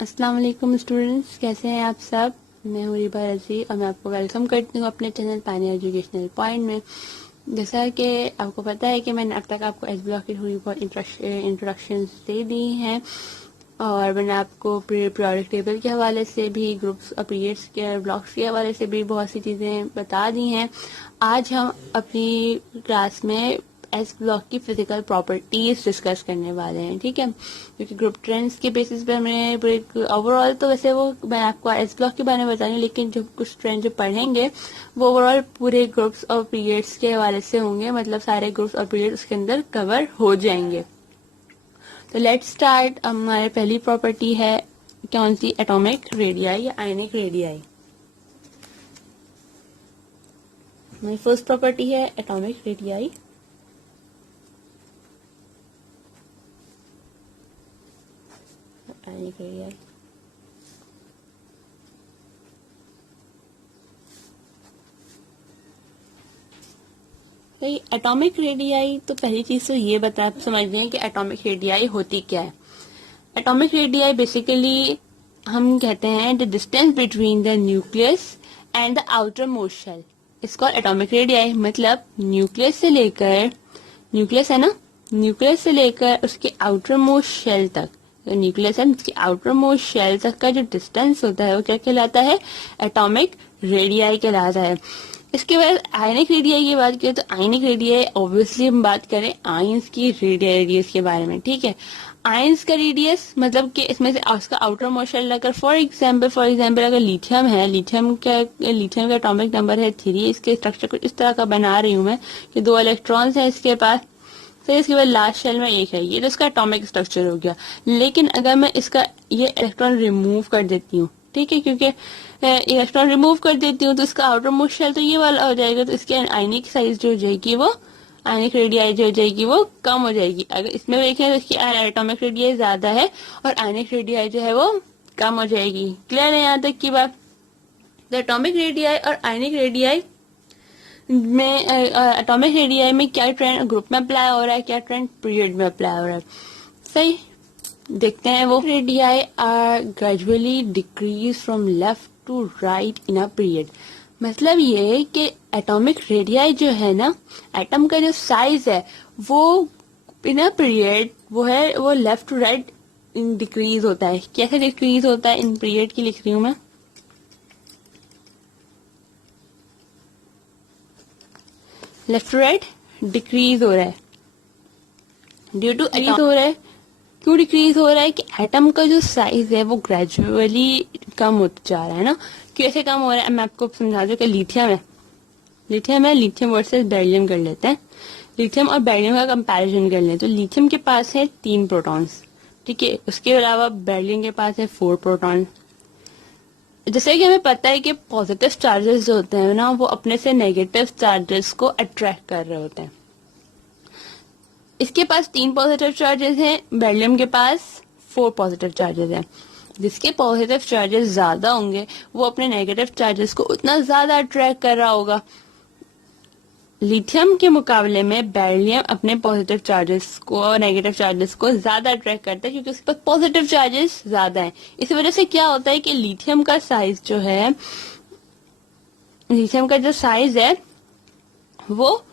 अस्सलाम वालेकुम स्टूडेंट्स, कैसे हैं आप सब। मैं हूँ रिबा रजी और मैं आपको वेलकम करती हूँ अपने चैनल पायनियर एजुकेशनल पॉइंट में। जैसा कि आपको पता है कि मैंने अब तक आपको एस ब्लॉक की थोड़ी बहुत इंट्रोडक्शन दे दी हैं और मैंने आपको पीरियोडिक टेबल के हवाले से भी, ग्रुप्स और पीरियड्स के ब्लॉक्स के हवाले से भी बहुत सी चीज़ें बता दी हैं। आज हम अपनी क्लास में एस ब्लॉक की फिजिकल प्रॉपर्टीज डिस्कस करने वाले हैं, ठीक है। क्योंकि ग्रुप ट्रेंड्स के बेसिस पे हमने ओवरऑल तो वैसे वो मैं आपको एस ब्लॉक के बारे में बता रही हूँ, लेकिन जो कुछ ट्रेंड जो पढ़ेंगे वो ओवरऑल पूरे ग्रुप्स और पीरियड्स के हवाले से होंगे, मतलब सारे ग्रुप्स और पीरियड उसके अंदर कवर हो जाएंगे। तो लेट्स स्टार्ट। हमारी पहली प्रॉपर्टी है कौन सी? एटॉमिक रेडियाई या आयनिक रेडियाई। हमारी फर्स्ट प्रॉपर्टी है atomic radii. Ionic radii atomic radii, तो पहली चीज तो ये बता समझते हैं कि एटॉमिक रेडियाई होती क्या है। एटॉमिक रेडियाई बेसिकली हम कहते हैं the distance between the nucleus and the outer most shell. इसको एटॉमिक रेडियाई मतलब न्यूक्लियस से लेकर, न्यूक्लियस है ना, न्यूक्लियस से लेकर उसके आउटर मोस्ट शेल तक, तो न्यूक्लियस है उसके आउटर मोस्ट शेल तक का जो डिस्टेंस होता है वो क्या कहलाता है? एटॉमिक रेडियाई कहलाता है। इसके बाद आयनिक रेडियाई की बात करें तो आयनिक रेडियाई ऑब्वियसली हम बात करें आयंस की रेडियस के बारे में, ठीक है। आयंस का रेडियस मतलब कि इसमें से उसका आउटर मोस्ट शेल अगर फॉर एग्जांपल अगर लिथियम है, लिथियम का एटॉमिक नंबर है 3। इसके स्ट्रक्चर कुछ इस तरह का बना रही हूँ मैं कि 2 इलेक्ट्रॉन्स है इसके पास, फिर इसके बाद लास्ट शेल में 1 है। ये तो इसका एटॉमिक स्ट्रक्चर हो गया। लेकिन अगर मैं इसका ये इलेक्ट्रॉन रिमूव कर देती हूँ, ठीक है, क्योंकि इलेक्ट्रॉन रिमूव कर देती हूँ तो इसका आउटर मोस्ट शेल तो ये वाला हो जाएगा, तो इसकी आयनिक साइज जो हो जाएगी वो, आयनिक रेडियाई जो हो जाएगी वो कम हो जाएगी। अगर इसमें देखें तो इसकी एटॉमिक रेडियाई ज्यादा है और आयनिक रेडियाई जो है वो कम हो जाएगी। क्लियर है यहाँ तक की बात? तो एटॉमिक रेडियाई और आयनिक रेडियाई में, एटॉमिक रेडियाई में क्या ट्रेंड ग्रुप में अप्लाई हो रहा है, क्या ट्रेंड पीरियड में अप्लाई हो रहा है, सही देखते हैं। वो radii are gradually decrease from left to right in a period. मतलब ये है कि एटॉमिक रेडियाई जो है ना, एटम का जो साइज है वो इन अ पीरियड वो लेफ्ट टू राइट डिक्रीज होता है। कैसे डिक्रीज होता है? इन पीरियड की लिख रही हूं मैं। लेफ्ट टू राइट डिक्रीज हो रहा है ड्यू टू डिक्रीज हो रहा है। क्यों डिक्रीज हो रहा है? कि एटम का जो साइज है वो ग्रेजुअली कम होता जा रहा है ना। कैसे कम हो रहा है मैं आपको समझा दूं कि लिथियम वर्सेस बेरिलियम कर लेते हैं। लिथियम और बेरिलियम का कंपैरिजन कर लें तो लिथियम के पास है 3 प्रोटॉन्स, ठीक है। उसके अलावा बेरिलियम के पास है 4 प्रोटॉन। जैसे कि हमें पता है कि पॉजिटिव चार्जेस जो होते हैं ना वो अपने से नेगेटिव चार्जेस को अट्रैक्ट कर रहे होते हैं। इसके पास 3 पॉजिटिव चार्जेस हैं, बेरिलियम के पास 4 पॉजिटिव चार्जेस हैं। जिसके पॉजिटिव चार्जेस ज्यादा होंगे वो अपने नेगेटिव चार्जेस को उतना ज्यादा अट्रैक्ट कर रहा होगा। लिथियम के मुकाबले में बेरिलियम अपने पॉजिटिव चार्जेस को और नेगेटिव चार्जेस को ज्यादा अट्रैक्ट करता है क्योंकि उसके पास पॉजिटिव चार्जेस ज्यादा हैं। इसी वजह से क्या होता है कि लिथियम का जो साइज है वो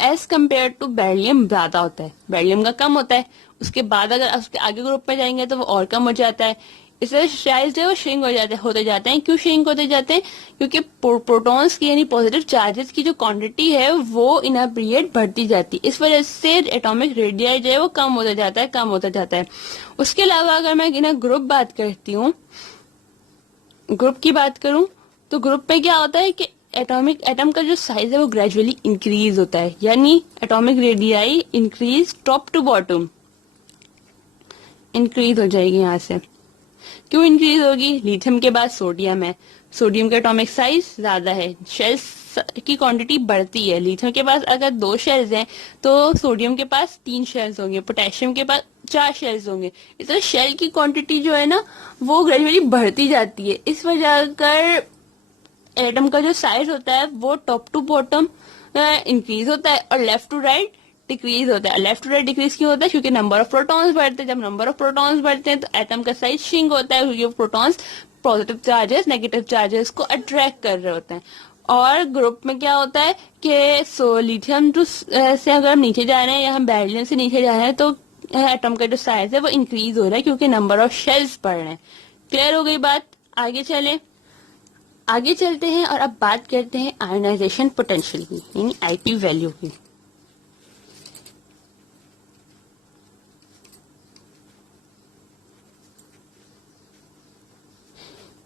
एज कम्पेयर टू बेरिलियम ज्यादा होता है, बेरिलियम का कम होता है। उसके बाद अगर उसके आगे ग्रुप में जाएंगे तो वो और कम हो जाता है। इसलिए साइज जो है वो श्रिंक होते जाते हैं। क्यों श्रिंक होते जाते हैं? क्योंकि प्रोटॉन्स की यानी पॉजिटिव चार्जेस की जो क्वांटिटी है वो इन अ पीरियड बढ़ती जाती है। इस वजह से एटॉमिक रेडियाई जो है वो कम होता जाता है। उसके अलावा अगर मैं इन ग्रुप बात करती हूँ, ग्रुप की बात करूं तो ग्रुप में क्या होता है कि एटम का जो साइज है वो ग्रेजुअली इंक्रीज होता है, यानी atomic radii increase top to bottom increase हो जाएगी। यहाँ से क्यों इंक्रीज होगी? लिथियम के बाद सोडियम है, सोडियम का एटॉमिक साइज ज्यादा है, शेल्स की क्वांटिटी बढ़ती है। लिथियम के पास अगर 2 शेल्स हैं तो सोडियम के पास 3 शेल्स होंगे, पोटेशियम के पास 4 शेल्स होंगे। इस तरह शेल की क्वांटिटी जो है ना वो ग्रेजुअली बढ़ती जाती है। इस वजह कर एटम का जो साइज होता है वो टॉप टू बॉटम इंक्रीज होता है और लेफ्ट टू राइट डिक्रीज होता है। लेफ्ट टू राइट डिक्रीज क्यों होता है? क्योंकि नंबर ऑफ प्रोटॉन्स बढ़ते हैं। जब नंबर ऑफ प्रोटॉन्स बढ़ते हैं तो एटम का साइज श्रिंक होता है, क्योंकि protons positive charges negative charges को अट्रैक्ट कर रहे होते हैं। और ग्रुप में क्या होता है कि लिथियम टू से अगर हम नीचे जा रहे हैं या हम बेरिलियम से नीचे जा रहे हैं तो एटम का जो साइज है वो इंक्रीज हो रहा है, क्योंकि नंबर ऑफ शेल्स बढ़ रहे हैं। क्लियर हो गई बात? आगे चलते हैं और अब बात करते हैं आयनाइजेशन पोटेंशियल की, यानी आईपी वैल्यू की।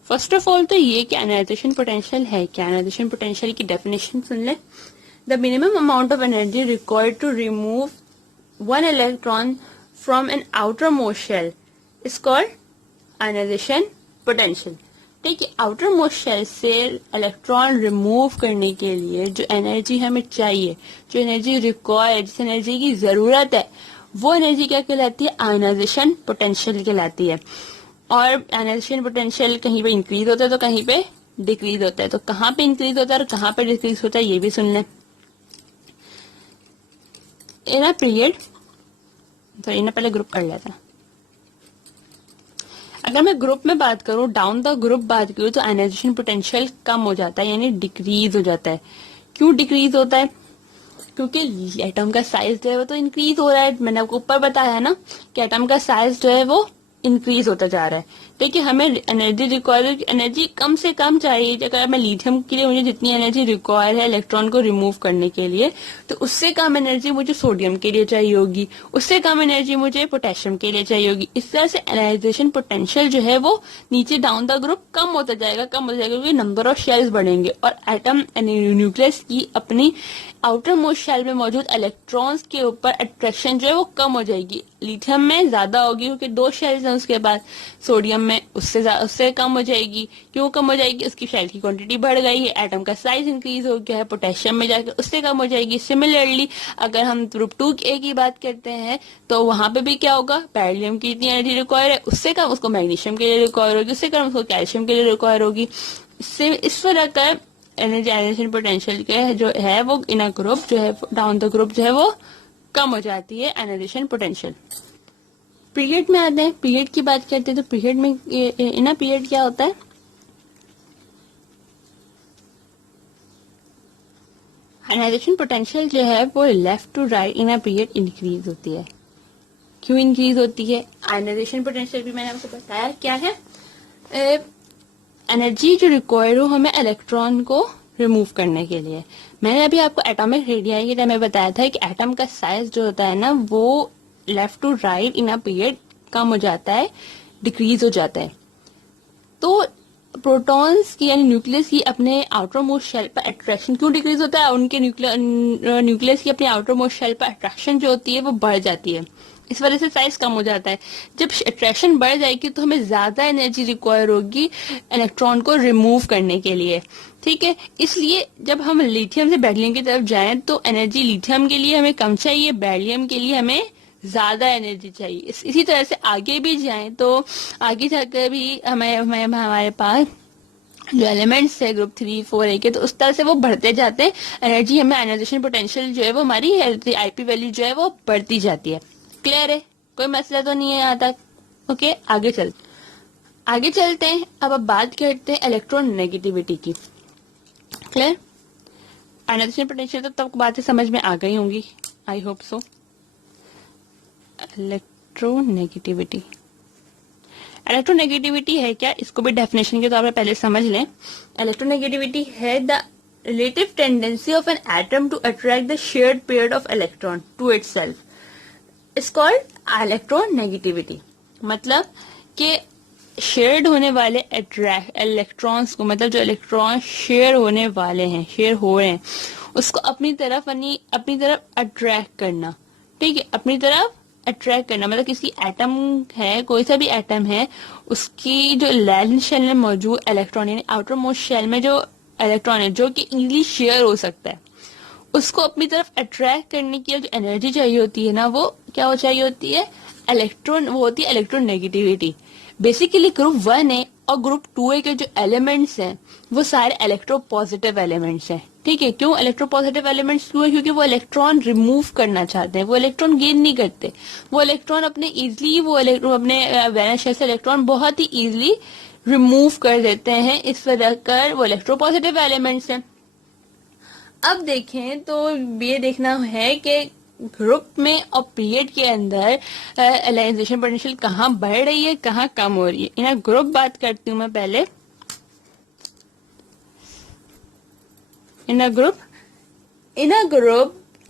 फर्स्ट ऑफ ऑल तो ये कि आयनाइजेशन पोटेंशियल है क्या। आयनाइजेशन पोटेंशियल की डेफिनेशन सुन ले। The minimum amount of energy required to remove one electron from an outer most shell is called ionisation potential. ठीक है, आउटर मोस्ट शेल से इलेक्ट्रॉन रिमूव करने के लिए जो एनर्जी हमें चाहिए, जो एनर्जी रिक्वायर्ड, जिस एनर्जी की जरूरत है, वो एनर्जी क्या कहलाती है? आयनाइजेशन पोटेंशियल कहलाती है। और आयनाइजेशन पोटेंशियल कहीं पे इंक्रीज होता है तो कहीं पे डिक्रीज होता है। तो कहाँ पे इंक्रीज होता है और कहाँ पे डिक्रीज होता है ये भी सुन लें। इन अ पीरियड, तो इन पहले ग्रुप कर लेता। अगर मैं ग्रुप में बात करूं, डाउन द ग्रुप बात करूं, तो आयनाइजेशन पोटेंशियल कम हो जाता है, यानी डिक्रीज हो जाता है। क्यों डिक्रीज होता है? क्योंकि एटम का साइज जो है वो तो इंक्रीज हो रहा है। मैंने आपको ऊपर बताया ना कि एटम का साइज जो है वो इंक्रीज होता जा रहा है। देखिए, हमें एनर्जी रिक्वायर, एनर्जी कम से कम चाहिए। अगर मैं लिथियम के लिए मुझे जितनी एनर्जी रिक्वायर है इलेक्ट्रॉन को रिमूव करने के लिए, तो उससे कम एनर्जी मुझे सोडियम के लिए चाहिए होगी, उससे कम एनर्जी मुझे पोटेशियम के लिए चाहिए होगी। इस तरह से आयनाइजेशन पोटेंशियल जो है वो नीचे डाउन द ग्रुप कम होता जाएगा, क्योंकि नंबर ऑफ शेल्स बढ़ेंगे और एटम न्यूक्लियस की अपनी आउटर मोस्ट शेल में मौजूद इलेक्ट्रॉन्स के ऊपर अट्रैक्शन जो है वो कम हो जाएगी। लिथियम में ज्यादा होगी क्योंकि 2 शेल्स हैं उसके बाद, सोडियम में उससे कम हो जाएगी। क्यों कम हो जाएगी? उसकी शेल की क्वांटिटी बढ़ गई है, एटम का साइज इंक्रीज हो गया है। पोटेशियम में जाकर उससे कम हो जाएगी। सिमिलरली अगर हम ग्रुप 2A की बात करते हैं तो वहां पे भी क्या होगा? बेरिलियम की इतनी एनर्जी रिक्वायर है, उससे कम उसको मैग्नीशियम के लिए रिक्वायर होगी, उससे कम उसको कैल्शियम के लिए रिक्वायर होगी। इससे इस तरह का एनर्जाइजेशन पोटेंशियल के जो है वो इन अ ग्रुप जो है, डाउन द ग्रुप जो है वो कम हो जाती है एनर्जाइजेशन पोटेंशियल। पीरियड में आते हैं, पीरियड की बात करते हैं तो पीरियड में इन अ पीरियड क्या होता है? आयनाइजेशन पोटेंशियल जो है वो left to right in a period increase होती है। क्यों इंक्रीज होती है? आयनाइजेशन पोटेंशियल भी मैंने आपको बताया क्या है। एनर्जी जो रिक्वायर्ड हो हमें इलेक्ट्रॉन को रिमूव करने के लिए। मैंने अभी आपको एटॉमिक रेडियाई के टाइम में बताया था कि एटम का साइज जो होता है ना वो left to right in a period कम हो जाता है, डिक्रीज हो जाता है। तो प्रोटॉन्स की यानी न्यूक्लियस की अपने आउटर मोस्ट शेल पर अट्रैक्शन क्यों डिक्रीज होता है? उनके न्यूक्लियस की अपने आउटर मोस्ट शेल पर अट्रैक्शन जो होती है वो बढ़ जाती है, इस वजह से साइज कम हो जाता है। जब अट्रैक्शन बढ़ जाएगी तो हमें ज्यादा एनर्जी रिक्वायर होगी इलेक्ट्रॉन को रिमूव करने के लिए। ठीक है, इसलिए जब हम लिथियम से बेरिलियम की तरफ जाएं तो एनर्जी लिथियम के लिए हमें कम चाहिए, बेरिलियम के लिए हमें ज्यादा एनर्जी चाहिए। इसी तरह से आगे भी जाएं तो आगे जाकर भी हमारे पास जो एलिमेंट्स है ग्रुप 3, 4A के, तो उस तरह से वो बढ़ते जाते हैं। एनर्जी हमें आयनाइजेशन पोटेंशियल जो है वो हमारी आईपी वैल्यू जो है वो बढ़ती जाती है। क्लियर है? कोई मसला तो नहीं है यहाँ तक? ओके, आगे चलते हैं। अब बात करते हैं इलेक्ट्रॉन नेगेटिविटी की। क्लियर? आयनाइजेशन पोटेंशियल तो तब बातें समझ में आ गई होंगी, आई होप सो। इलेक्ट्रोनेगेटिविटी है क्या? इसको भी डेफिनेशन के तौर पर पहले समझ लें। इलेक्ट्रोनेगेटिविटी है the relative tendency of an atom to attract the shared pair of electron to itself is called electronegativity. मतलब कि शेयर्ड होने वाले इलेक्ट्रॉन्स को, मतलब जो इलेक्ट्रॉन शेयर होने वाले हैं, शेयर हो रहे हैं, उसको अपनी तरफ अट्रैक्ट करना। ठीक है, अपनी तरफ अट्रैक्ट करना मतलब किसी एटम है, कोई सा भी एटम है, उसकी जो वैलेंस शेल में मौजूद इलेक्ट्रॉन यानी आउटर मोस्ट शेल में जो इलेक्ट्रॉन है जो कि इजीली शेयर हो सकता है, उसको अपनी तरफ अट्रैक्ट करने की जो एनर्जी चाहिए होती है ना, वो क्या चाहिए होती है? इलेक्ट्रॉन, वो होती है इलेक्ट्रोनेगेटिविटी। बेसिकली ग्रुप 1A और ग्रुप 2A के जो एलिमेंट्स हैं वो सारे इलेक्ट्रो पॉजिटिव एलिमेंट्स हैं। ठीक है, क्यों इलेक्ट्रोपॉजिटिव एलिमेंट्स क्यों है? क्योंकि वो इलेक्ट्रॉन रिमूव करना चाहते हैं, वो इलेक्ट्रॉन गेन नहीं करते। वो इलेक्ट्रॉन अपने इजिली अपने वैलेंस शेल से इलेक्ट्रॉन बहुत ही इजिली रिमूव कर देते हैं, इस वजह कर वो इलेक्ट्रोपॉजिटिव एलिमेंट्स हैं। अब देखें तो ये देखना है कि ग्रुप में और पीरियड के अंदर एलाइजेशन पोटेंशियल कहाँ बढ़ रही है, कहाँ कम हो रही है। इन ग्रुप बात करती हूँ मैं पहले। इन अ ग्रुप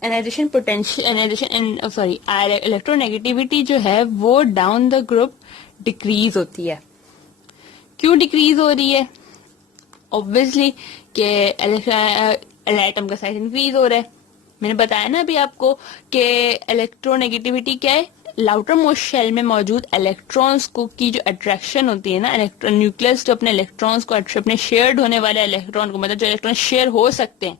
एनाइजेशन पोटेंशियल इलेक्ट्रोनेगेटिविटी जो है वो डाउन द ग्रुप डिक्रीज होती है। क्यों डिक्रीज हो रही है? ऑब्वियसली कि एटम का साइज इंक्रीज हो रहा है। मैंने बताया ना अभी आपको कि इलेक्ट्रोनेगेटिविटी क्या है, आउटर मोस्ट शेल में मौजूद इलेक्ट्रॉन्स को की जो अट्रैक्शन होती है ना, न्यूक्लियस जो अपने इलेक्ट्रॉन्स को अपने शेयर्ड होने वाले इलेक्ट्रॉन को, मतलब जो इलेक्ट्रॉन शेयर हो सकते हैं,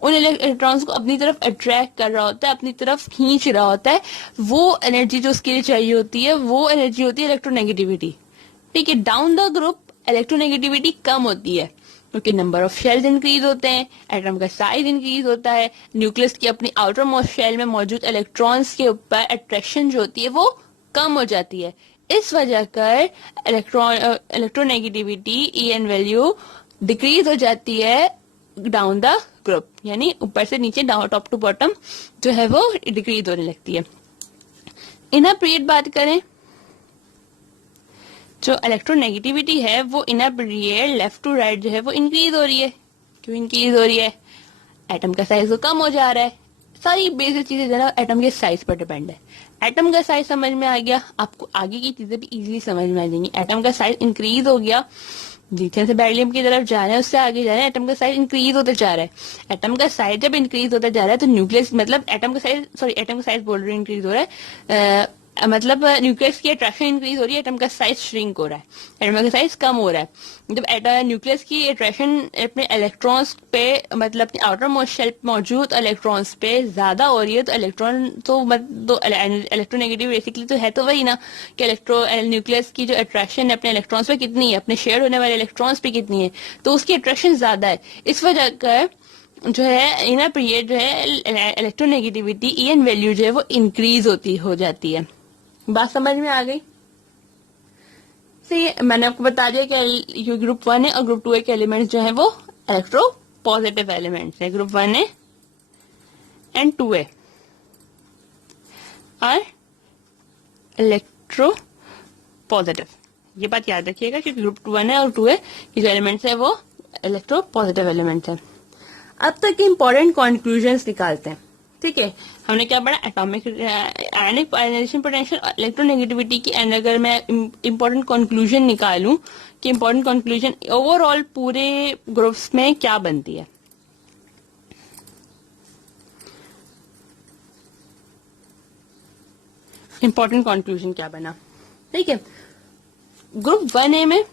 उन इलेक्ट्रॉन्स को अपनी तरफ अट्रैक्ट कर रहा होता है, अपनी तरफ खींच रहा होता है। वो एनर्जी जो उसके लिए चाहिए होती है, वो एनर्जी होती है इलेक्ट्रोनेगेटिविटी। ठीक है, डाउन द ग्रुप इलेक्ट्रोनेगेटिविटी कम होती है क्योंकि नंबर ऑफ शेल्स इंक्रीज होते हैं, एटम का साइज इंक्रीज होता है, न्यूक्लियस की अपनी आउटर मोस्ट शेल में मौजूद इलेक्ट्रॉन्स के ऊपर अट्रैक्शन जो होती है वो कम हो जाती है। इस वजह कर इलेक्ट्रोनेगेटिविटी EN वैल्यू डिक्रीज हो जाती है डाउन द ग्रुप, यानी ऊपर से नीचे डाउन टॉप टू बॉटम जो है वो डिक्रीज होने लगती है। इनर पीरियड बात करें, जो इलेक्ट्रोनेगेटिविटी है वो inner period left to right जो है वो इंक्रीज हो रही है। क्यों इंक्रीज हो रही है? एटम का साइज तो कम हो जा रहा है। सारी बेसिक चीजें जरा एटम के साइज पर डिपेंड है। एटम का साइज समझ में आ गया, आपको आगे की चीजें भी इजीली समझ में आ जाएंगी। एटम का साइज इंक्रीज हो गया, लिथियम से बेरिलियम की तरफ जा रहे हैं, उससे आगे जा रहे हैं, एटम का साइज इंक्रीज होता जा रहा है। एटम का साइज जब इंक्रीज होता जा रहा है तो न्यूक्लियस मतलब एटम का साइज बोल रही इंक्रीज हो रहा है, मतलब न्यूक्लियस की अट्रैक्शन इंक्रीज हो रही है, एटम का साइज श्रिंक हो रहा है, एटम का साइज कम हो रहा है। जब न्यूक्लियस की अट्रैक्शन अपने इलेक्ट्रॉन्स पे मतलब अपने आउटर मोस्ट शेल मौजूद इलेक्ट्रॉन्स पे ज्यादा हो रही है, तो इलेक्ट्रॉन तो इलेक्ट्रोनेगेटिव बेसिकली तो है तो वही ना कि न्यूक्लियस की जो अट्रैक्शन है अपने इलेक्ट्रॉन्स पे कितनी है, अपने शेयर होने वाले इलेक्ट्रॉन्स पे कितनी है, तो उसकी अट्रैक्शन ज्यादा है। इस वजह कर जो है इनर पीरियड जो है इलेक्ट्रोनेगेटिविटी EN वैल्यू जो है वो इंक्रीज होती हो जाती है। बात समझ में आ गई? सही, मैंने आपको बता दिया कि ग्रुप 1 है और ग्रुप 2 के एलिमेंट्स जो है वो इलेक्ट्रो पॉजिटिव एलिमेंट्स है। ग्रुप 1 है एंड 2 है और इलेक्ट्रो पॉजिटिव, ये बात याद रखिएगा क्योंकि ग्रुप 1 है और 2 है कि जो एलिमेंट्स है वो इलेक्ट्रो पॉजिटिव एलिमेंट्स है। अब तक इंपॉर्टेंट कंक्लूजन्स निकालते हैं। ठीक है, हमने क्या पढ़ा? एटॉमिक आयनिक आयनाइजेशन पोटेंशियल और इलेक्ट्रोनेगेटिविटी की। एंड अगर मैं इंपॉर्टेंट कंक्लूजन निकालूं कि इंपॉर्टेंट कंक्लूजन ओवरऑल पूरे ग्रुप्स में क्या बनती है, इंपॉर्टेंट कंक्लूजन क्या बना? ठीक है, ग्रुप 1A में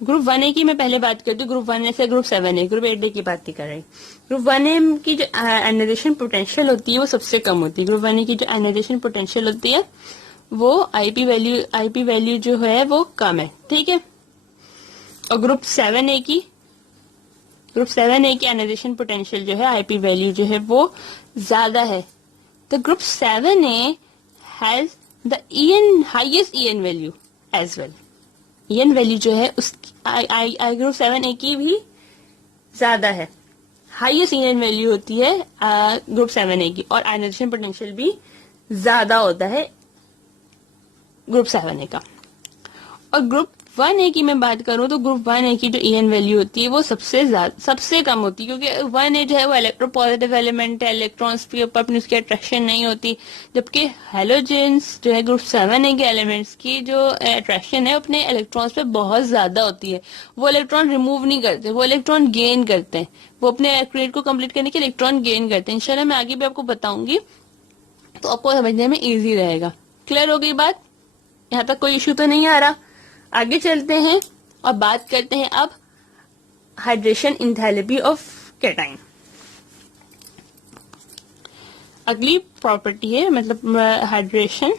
ग्रुप 1A की मैं पहले बात करती हूँ। ग्रुप 1A से ग्रुप 7A, ग्रुप 8A की बात नहीं कर रही। ग्रुप 1A की जो आयनाइजेशन पोटेंशियल होती है वो सबसे कम होती है। ग्रुप 1A की जो आयनाइजेशन पोटेंशियल होती है वो IP वैल्यू जो है वो कम है। ठीक है, और ग्रुप 7A की आयनाइजेशन पोटेंशियल जो है IP वैल्यू जो है वो ज्यादा है। तो group 7A has the highest EN value as well. EN value जो है उस ग्रुप 7A की भी ज्यादा है, हाईएस्ट EN वैल्यू होती है ग्रुप 7A की, और आयनाइजेशन पोटेंशियल भी ज्यादा होता है ग्रुप 7A का। और ग्रुप 1A की मैं बात करूं तो ग्रुप 1A की जो EN वैल्यू होती है वो सबसे कम होती है, क्योंकि 1A जो है वो इलेक्ट्रोपॉजिटिव एलिमेंट है, इलेक्ट्रॉन्स के ऊपर अपनी उसकी अट्रैक्शन नहीं होती, जबकि हेलोजेंस जो है ग्रुप 7A के एलिमेंट्स की जो अट्रैक्शन है अपने इलेक्ट्रॉन्स पे बहुत ज्यादा होती है। वो इलेक्ट्रॉन रिमूव नहीं करते, वो इलेक्ट्रॉन गेन करते हैं, वो अपने पीरियड को कंप्लीट करने के इलेक्ट्रॉन गेन करते हैं। इंशाल्लाह मैं आगे भी आपको बताऊंगी तो आपको समझने में ईजी रहेगा। क्लियर हो गई बात? यहाँ तक कोई इश्यू तो नहीं आ रहा? आगे चलते हैं और बात करते हैं अब हाइड्रेशन इंथैल्पी ऑफ कैटाइन। अगली प्रॉपर्टी है मतलब hydration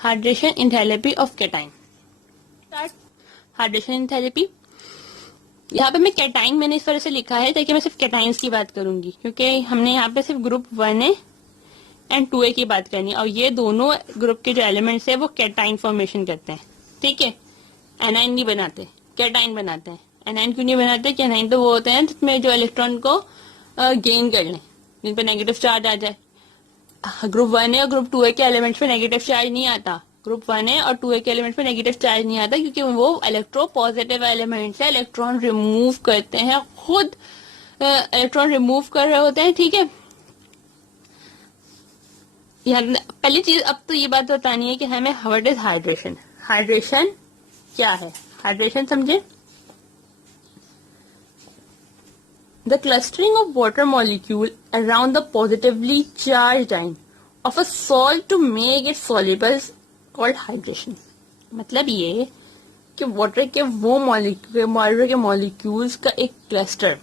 hydration enthalpy of cation. Hydration enthalpy, यहाँ पे मैं कैटाइन मैंने इस तरह से लिखा है ताकि मैं सिर्फ कैटाइंस की बात करूंगी, क्योंकि हमने यहाँ पे सिर्फ ग्रुप 1A एंड 2A की बात करनी है, और ये दोनों ग्रुप के जो एलिमेंट्स है वो कैटाइन फॉर्मेशन करते हैं। ठीक है, एनाइन नहीं बनाते, कैटाइन बनाते हैं। एनाइन क्यों नहीं बनाते? कि एनाइन तो वो होते हैं जिसमें जो इलेक्ट्रॉन को गेन कर लें, जिन पे नेगेटिव चार्ज आ जाए। ग्रुप 1A और ग्रुप 2A के एलिमेंट्स पे नेगेटिव चार्ज नहीं आता। ग्रुप 1A और 2A के एलिमेंट्स पे नेगेटिव चार्ज नहीं आता क्योंकि वो इलेक्ट्रो पॉजिटिव एलिमेंट्स है, इलेक्ट्रॉन रिमूव करते हैं, खुद इलेक्ट्रॉन रिमूव कर रहे होते हैं। ठीक है, पहली चीज अब तो ये बात बतानी है कि हमें व्हाट इज हाइड्रेशन। हाइड्रेशन क्या है? हाइड्रेशन समझे, the clustering of water molecule around the positively charged ion of a salt to make it soluble is called hydration। मतलब ये कि वाटर के वो मॉलिक्यूल्स का एक क्लस्टर,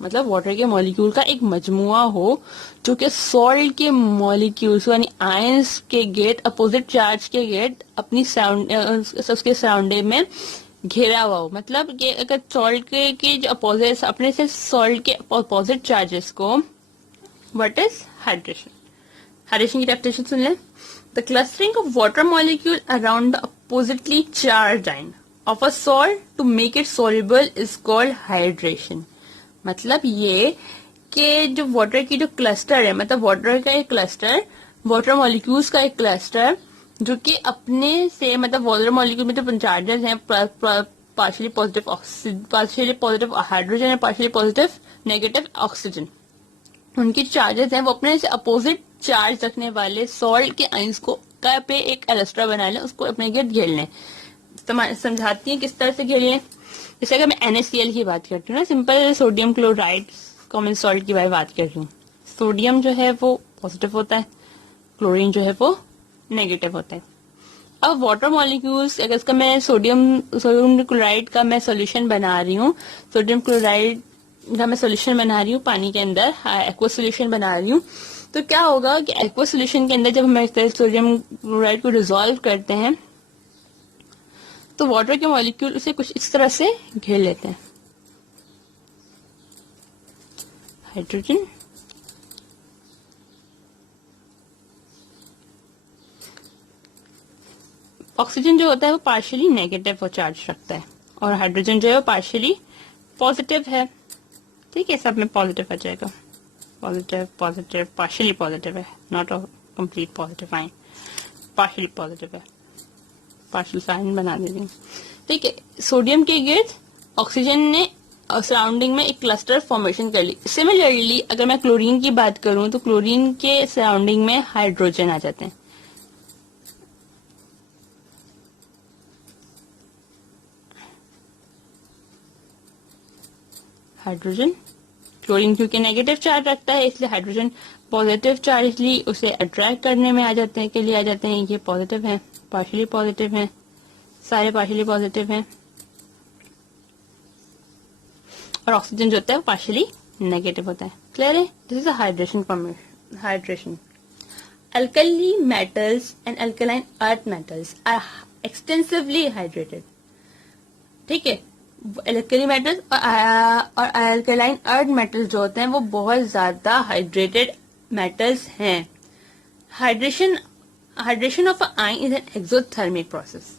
मतलब वाटर के मॉलिक्यूल का एक मजमुआ हो जो कि सॉल्ट के मॉलिक्यूल्स यानी आयंस के गेट, अपोजिट चार्ज के गेट अपनी उसके सराउंडिंग में घेरा हुआ हो। मतलब कि अगर सॉल्ट के जो अपोजिट अपने से सॉल्ट के अपोजिट चार्जेस को, व्हाट इज हाइड्रेशन। हाइड्रेशन की डेफिनेशन सुन लें। The clustering of water molecule around the oppositely charge ion of a salt to make it soluble is called hydration. मतलब ये कि जो वाटर की जो क्लस्टर है, मतलब वाटर का एक क्लस्टर, वाटर मॉलिक्यूल्स का एक क्लस्टर जो कि अपने से, मतलब वाटर मॉलिक्यूल में जो चार्जेस हैं, पार्शियली पॉजिटिव हाइड्रोजन है, पार्शियली पॉजिटिव नेगेटिव ऑक्सीजन, उनकी चार्जेस हैं वो अपने से अपोजिट चार्ज रखने वाले सॉल्ट के आयंस को का पे एक एलेस्ट्रा बना लें, उसको अपने गिर्द घेर लें। समझाती हैं किस तरह से घेर लें। जैसे अगर मैं NaCl की बात करती हूँ ना, simple sodium chloride common salt की बात कर रही हूँ। सोडियम जो है वो पॉजिटिव होता है, क्लोरीन जो है वो नेगेटिव होता है। अब वाटर मॉलिक्यूल्स, अगर इसका मैं सोडियम क्लोराइड का मैं सॉल्यूशन बना रही हूँ, सोडियम क्लोराइड का मैं सॉल्यूशन बना रही हूँ पानी के अंदर, एक्वा सॉल्यूशन बना रही हूँ, तो क्या होगा कि एक्वा सॉल्यूशन के अंदर जब हम सोडियम क्लोराइड को डिसॉल्व करते हैं तो वाटर के मॉलिक्यूल उसे कुछ इस तरह से घेर लेते हैं। हाइड्रोजन, ऑक्सीजन जो होता है वो पार्शियली नेगेटिव चार्ज रखता है, और हाइड्रोजन जो है वो पार्शियली पॉजिटिव है। ठीक है, सब में पॉजिटिव आ जाएगा, पॉजिटिव पॉजिटिव, पार्शियली पॉजिटिव है, not a complete positive ion, partially positive है, पार्शियल साइन बना दे रही हूँ। ठीक है, सोडियम के गिर्द ऑक्सीजन ने सराउंडिंग में एक क्लस्टर फॉर्मेशन कर ली। सिमिलरली अगर मैं क्लोरीन की बात करूं तो क्लोरीन के सराउंडिंग में हाइड्रोजन आ जाते हैं। हाइड्रोजन, क्लोरीन क्योंकि नेगेटिव चार्ज रखता है इसलिए हाइड्रोजन पॉजिटिव चार्ज ली उसे अट्रैक्ट करने में आ जाते हैं, के लिए आ जाते हैं। ये पॉजिटिव है, पार्शियली पॉजिटिव है, सारे पार्शियली पॉजिटिव हैं, और ऑक्सीजन जो होता है वो पार्शियली नेगेटिव होता है। क्लियर है? This is hydration formation. Hydration, alkali metals and alkaline earth metals are extensively hydrated. ठीक है, एल्कली मेटल्स और अल्कलाइन अर्थ मेटल्स जो होते हैं वो बहुत ज्यादा हाइड्रेटेड मेटल्स हैं। Hydration of ion is an exothermic process.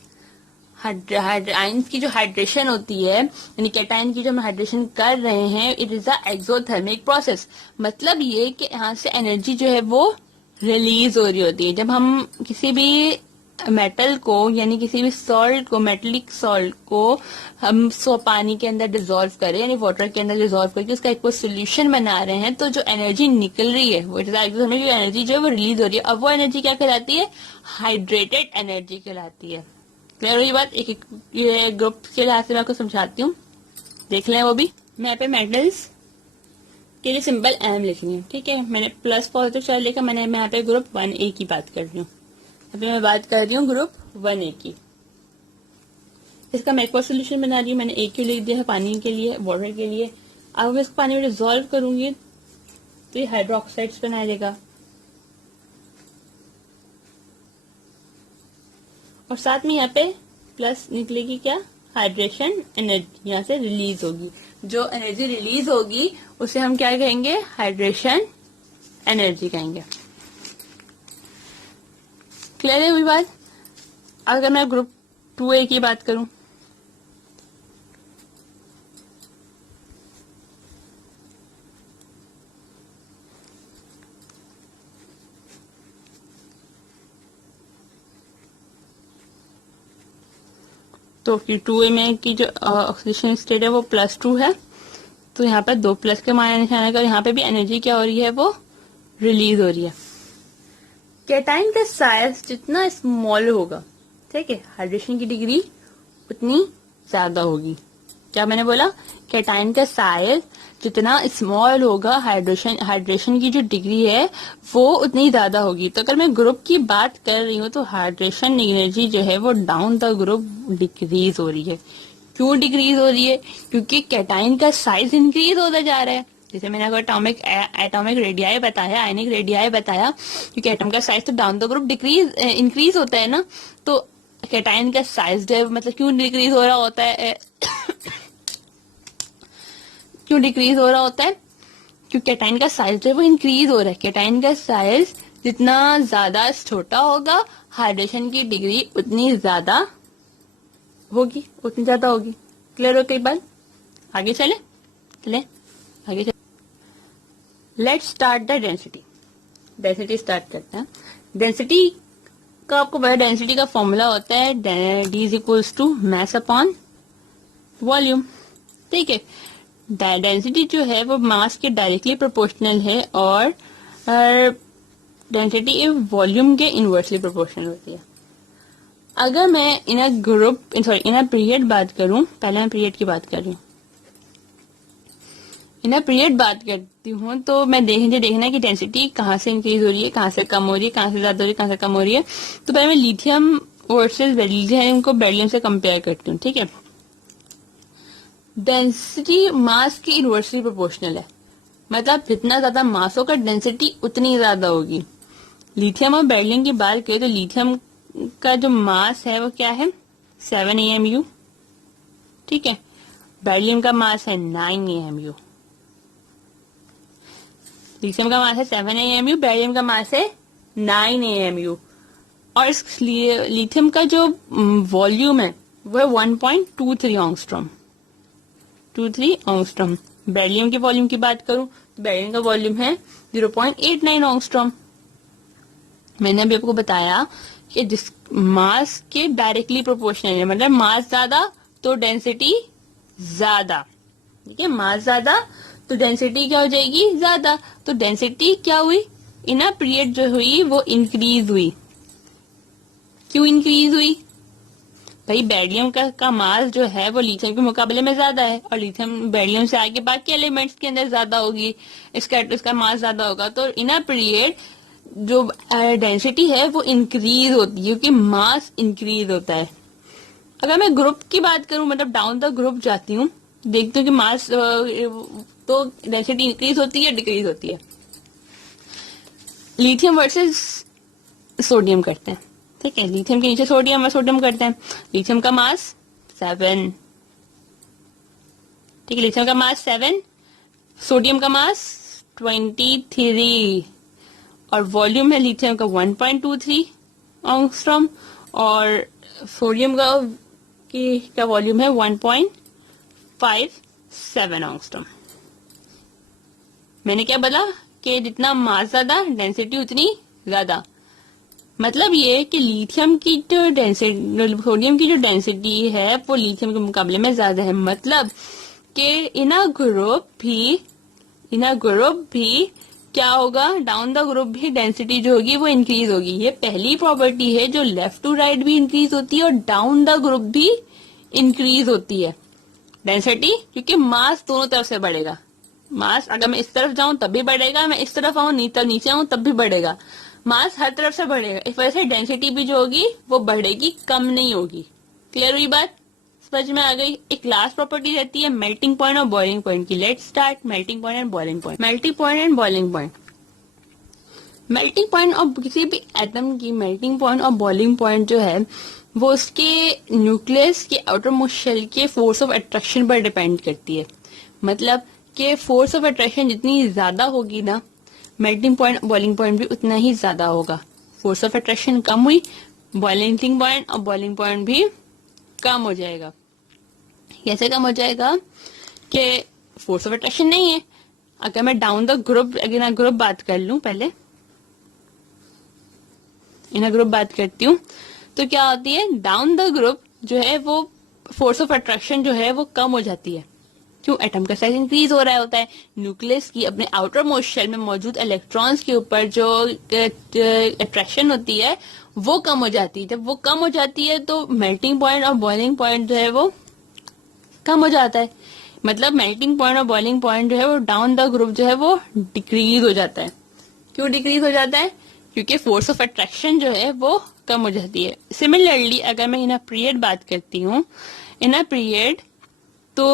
Ions की जो हाइड्रेशन होती है, यानी कैटायन की जो हम हाइड्रेशन कर रहे हैं, it is a exothermic process. मतलब ये कि यहाँ से एनर्जी जो है वो रिलीज हो रही होती है। जब हम किसी भी मेटल को, यानी किसी भी सॉल्ट को, मेटलिक सॉल्ट को हम पानी के अंदर डिसॉल्व करें, यानी वाटर के अंदर डिसॉल्व करके उसका एक सोल्यूशन बना रहे हैं, तो जो एनर्जी निकल रही है वो एनर्जी जो है वो रिलीज हो रही है। अब वो एनर्जी क्या कहलाती है? हाइड्रेटेड एनर्जी कहलाती है। क्लियर हुई बात? एक ये ग्रुप के लिहाज से मैं आपको समझाती हूँ, देख लें वो भी। मैं यहाँ पे मेटल्स के लिए सिंपल M लिखनी है। ठीक है, मैंने प्लस पॉजिटिव चार्ज लिखा, मैं यहाँ पे ग्रुप 1A की बात कर रही हूँ। अभी मैं बात कर रही हूँ ग्रुप 1A की। इसका मैं एक्वा सोल्यूशन बना रही हूँ, मैंने A क्यों लिख दिया है? पानी के लिए, वाटर के लिए। अब मैं इसको पानी में डिसॉल्व करूंगी तो ये हाइड्रोक्साइड्स बनाया देगा। और साथ में यहाँ पे प्लस निकलेगी क्या, हाइड्रेशन एनर्जी यहाँ से रिलीज होगी। जो एनर्जी रिलीज होगी उसे हम क्या कहेंगे, हाइड्रेशन एनर्जी कहेंगे। क्लियर है हुई बात। अगर मैं ग्रुप 2A की बात करूं, तो कि 2A में की जो ऑक्सीडेशन स्टेट है वो +2 है, तो यहाँ पर 2 प्लस के माना निशान है, और यहाँ पे भी एनर्जी क्या हो रही है, वो रिलीज हो रही है। कैटाइन का साइज जितना स्मॉल होगा, ठीक है, हाइड्रेशन की डिग्री उतनी ज्यादा होगी। क्या मैंने बोला, कैटाइन का साइज जितना स्मॉल होगा, हाइड्रेशन की जो डिग्री है वो उतनी ज्यादा होगी। तो अगर मैं ग्रुप की बात कर रही हूँ तो हाइड्रेशन एनर्जी जो है वो डाउन द ग्रुप डिक्रीज हो रही है। क्यों डिक्रीज हो रही है, क्योंकि कैटाइन का साइज इंक्रीज होता जा रहा है। जैसे मैंने अगर एटॉमिक रेडियाई बताया, आयनिक रेडियाई बताया, क्योंकि एटम का साइज तो डाउन द ग्रुप इंक्रीज होता है ना, तो कैटाइन का साइज जो मतलब क्यों डिक्रीज हो रहा होता है क्यों डिक्रीज हो रहा होता है, क्योंकि कैटाइन का साइज जो है वो इंक्रीज हो रहा है। कैटाइन का साइज जितना ज्यादा छोटा होगा, हाइड्रेशन की डिग्री उतनी ज्यादा होगी। क्लियर हो कई बार। आगे चले आगे चले। Let's start the density start करते हैं। डेंसिटी का आपको पता है, डेंसिटी का फॉर्मूला होता है D = mass अपॉन वॉल्यूम। ठीक है, डेंसिटी जो है वो मास के डायरेक्टली प्रोपोर्शनल है, और डेंसिटी वॉल्यूम के इनवर्सली प्रोपोर्शनल होती है। अगर मैं इन अ पीरियड बात करूं, पहले मैं पीरियड की बात कर रही हूँ, इन अ पीरियड बात करती हूँ, तो मैं देखना कि डेंसिटी कहाँ से इंक्रीज हो रही है, कहाँ से कम हो रही है, कहाँ से ज्यादा हो रही है, कहाँ से कम हो रही है। तो पहले मैं लिथियम वर्सेस बेरिलियम को बेरिलियम से कंपेयर करती हूँ। ठीक है, डेंसिटी मास की इनवर्सली प्रोपोर्शनल है, मतलब जितना ज्यादा मास होगा डेंसिटी उतनी ज्यादा होगी। लिथियम और बेरिलियम की बात करें तो लिथियम का जो मास है वो क्या है, 7 AMU। ठीक है, बेरिलियम का मास है 9 AMU। लिथियम का मास है 7 AMU, बेरिलियम का मास है 9 AMU। और इसलिए लिथियम का जो वॉल्यूम है वो है 1.23 ऑंगस्ट्रॉम। बेरिलियम के वॉल्यूम की बात करूं तो बेरिलियम का वॉल्यूम है 0.89 ऑंगस्ट्रॉम। मैंने अभी आपको बताया कि जिस मास के डायरेक्टली प्रोपोर्शनल है, मतलब मास ज्यादा तो डेंसिटी ज्यादा। ठीक है, मास ज्यादा तो डेंसिटी क्या हो जाएगी, ज्यादा। तो डेंसिटी क्या हुई, इन अ पीरियड जो हुई वो इंक्रीज हुई। क्यों इंक्रीज हुई भाई, बेरिलियम का मास जो है वो लिथियम के मुकाबले में ज्यादा है, और लिथियम बेरिलियम से आगे बाकी एलिमेंट्स के अंदर ज्यादा होगी, इसका मास ज्यादा होगा। तो इन अ पीरियड जो डेंसिटी है वो इंक्रीज होती है, क्योंकि मास इंक्रीज होता है। अगर मैं ग्रुप की बात करूं, मतलब डाउन द ग्रुप जाती हूँ, देखती हूँ कि मास तो डेंसिटी इंक्रीज होती है, डिक्रीज होती है। लिथियम वर्सेस सोडियम करते हैं। ठीक है, लिथियम के नीचे सोडियम और सोडियम करते हैं। लिथियम का मास 7, ठीक है, लिथियम का मास 7, सोडियम का मास 23, और वॉल्यूम है लिथियम का 1.23 ऑंगस्ट्रॉम, और सोडियम का वॉल्यूम है 1.57 ऑंगस्ट्रॉम। मैंने क्या बोला कि जितना मास ज्यादा डेंसिटी उतनी ज्यादा। मतलब ये कि लिथियम की जो डेंसिटी, सोडियम की जो डेंसिटी है वो लिथियम के मुकाबले में ज्यादा है। मतलब कि इन अ ग्रुप भी क्या होगा, डाउन द ग्रुप भी डेंसिटी जो होगी वो इंक्रीज होगी। ये पहली प्रॉपर्टी है जो लेफ्ट टू राइट भी इंक्रीज होती है और डाउन द ग्रुप भी इंक्रीज होती है डेंसिटी, क्योंकि मास दोनों तरफ से बढ़ेगा। मास अगर मैं इस तरफ जाऊं तब भी बढ़ेगा, मैं इस तरफ आऊं नीचे आऊं तब भी बढ़ेगा। मास हर तरफ से बढ़ेगा, इस वजह से डेंसिटी भी जो होगी वो बढ़ेगी, कम नहीं होगी। क्लियर हुई बात, समझ में आ गई। एक लास्ट प्रॉपर्टी रहती है मेल्टिंग पॉइंट और बॉइलिंग पॉइंट की। Let's start melting point and boiling point. Melting point and boiling point. Melting point और किसी भी एटम की मेल्टिंग पॉइंट और बॉइलिंग पॉइंट जो है वो उसके न्यूक्लियस के आउटर मोस्ट शेल के फोर्स ऑफ अट्रैक्शन पर डिपेंड करती है। मतलब कि फोर्स ऑफ अट्रैक्शन जितनी ज्यादा होगी ना, मेल्टिंग पॉइंट बॉइलिंग पॉइंट भी उतना ही ज्यादा होगा। फोर्स ऑफ अट्रैक्शन कम हुई, बॉइलिंग पॉइंट और बॉइलिंग पॉइंट भी कम हो जाएगा। कैसे कम हो जाएगा कि फोर्स ऑफ अट्रैक्शन नहीं है। अगर मैं डाउन द ग्रुप, अगर मैं ग्रुप बात कर लूं, पहले इन ग्रुप बात करती हूँ, तो क्या होती है, डाउन द ग्रुप जो है वो फोर्स ऑफ अट्रैक्शन जो है वो कम हो जाती है। क्यों? एटम का साइज इंक्रीज हो रहा होता है। न्यूक्लियस की अपने आउटर मोस्ट शेल में मौजूद इलेक्ट्रॉन्स के ऊपर जो अट्रैक्शन होती है वो कम हो जाती है। जब वो कम हो जाती है तो मेल्टिंग पॉइंट और बॉइलिंग पॉइंट जो है वो कम हो जाता है। मतलब मेल्टिंग पॉइंट और बॉइलिंग पॉइंट जो है वो डाउन द ग्रुप जो है वो डिक्रीज हो जाता है। क्यों डिक्रीज हो जाता है? क्योंकि फोर्स ऑफ अट्रैक्शन जो है वो कम हो जाती है। सिमिलरली अगर मैं इन अ पीरियड बात करती हूँ, इन अ पीरियड तो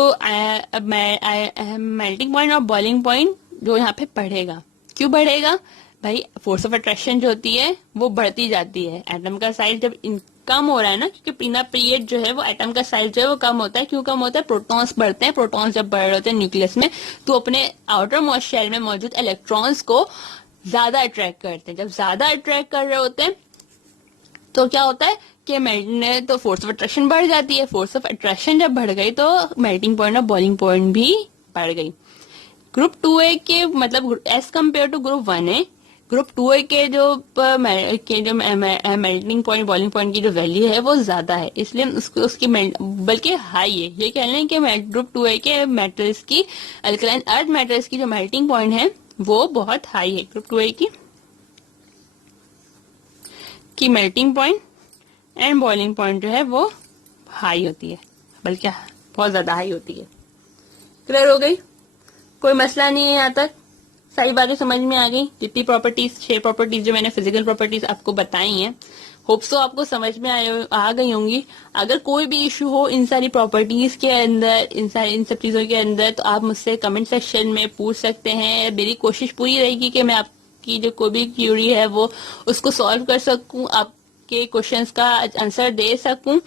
मेल्टिंग पॉइंट और बॉइलिंग पॉइंट जो यहाँ पे बढ़ेगा। क्यों बढ़ेगा भाई? फोर्स ऑफ अट्रैक्शन जो होती है वो बढ़ती जाती है। एटम का साइज जब कम हो रहा है ना, क्योंकि इन अ पीरियड जो है वो एटम का साइज जो है वो कम होता है। क्यों कम होता है? प्रोटॉन्स बढ़ते हैं। प्रोटॉन्स जब बढ़ रहे होते हैं न्यूक्लियस में तो अपने आउटर मोस्ट शेल में मौजूद इलेक्ट्रॉन्स को ज्यादा अट्रैक्ट करते हैं। जब ज्यादा अट्रैक्ट कर रहे होते हैं तो क्या होता है कि मेल्टिंग, तो फोर्स ऑफ अट्रैक्शन बढ़ जाती है। फोर्स ऑफ अट्रैक्शन जब बढ़ गई तो मेल्टिंग पॉइंट और बॉइलिंग पॉइंट भी बढ़ गई। ग्रुप 2A के मतलब as compare to group 1A, group 2A के जो मेल्टिंग पॉइंट बॉइलिंग पॉइंट की जो वैल्यू है वो ज्यादा है, इसलिए उसकी बल्कि हाई है। ये कह लें कि ग्रुप 2A के मेटल्स की, अल्कलाइन अर्थ मेटल्स की जो मेल्टिंग पॉइंट है वो बहुत हाई है। ग्रुप 2A की melting point and boiling point जो है वो हाई होती है, बल्कि बहुत ज्यादा हाई होती है। क्लियर हो गई? कोई मसला नहीं है यहाँ तक? सारी बातें समझ में आ गई? जितनी प्रॉपर्टीज, 6 प्रॉपर्टीज जो मैंने फिजिकल प्रॉपर्टीज आपको बताई हैं, होप्स तो आपको समझ में आ गई होंगी। अगर कोई भी इशू हो इन सारी प्रॉपर्टीज के अंदर, इन सब चीजों के अंदर, तो आप मुझसे कमेंट सेक्शन में पूछ सकते हैं। मेरी कोशिश पूरी रहेगी कि मैं आपकी जो कोई भी क्यूरी है वो उसको सॉल्व कर सकूं, आपके क्वेश्चंस का आंसर दे सकूं।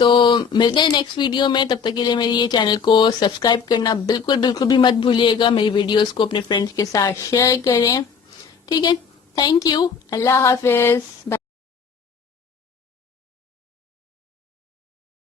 तो मिलते हैं नेक्स्ट वीडियो में। तब तक के लिए मेरी ये चैनल को सब्सक्राइब करना बिल्कुल बिल्कुल भी मत भूलिएगा। मेरी वीडियोस को अपने फ्रेंड्स के साथ शेयर करें। ठीक है? Thank you. Allah Hafiz.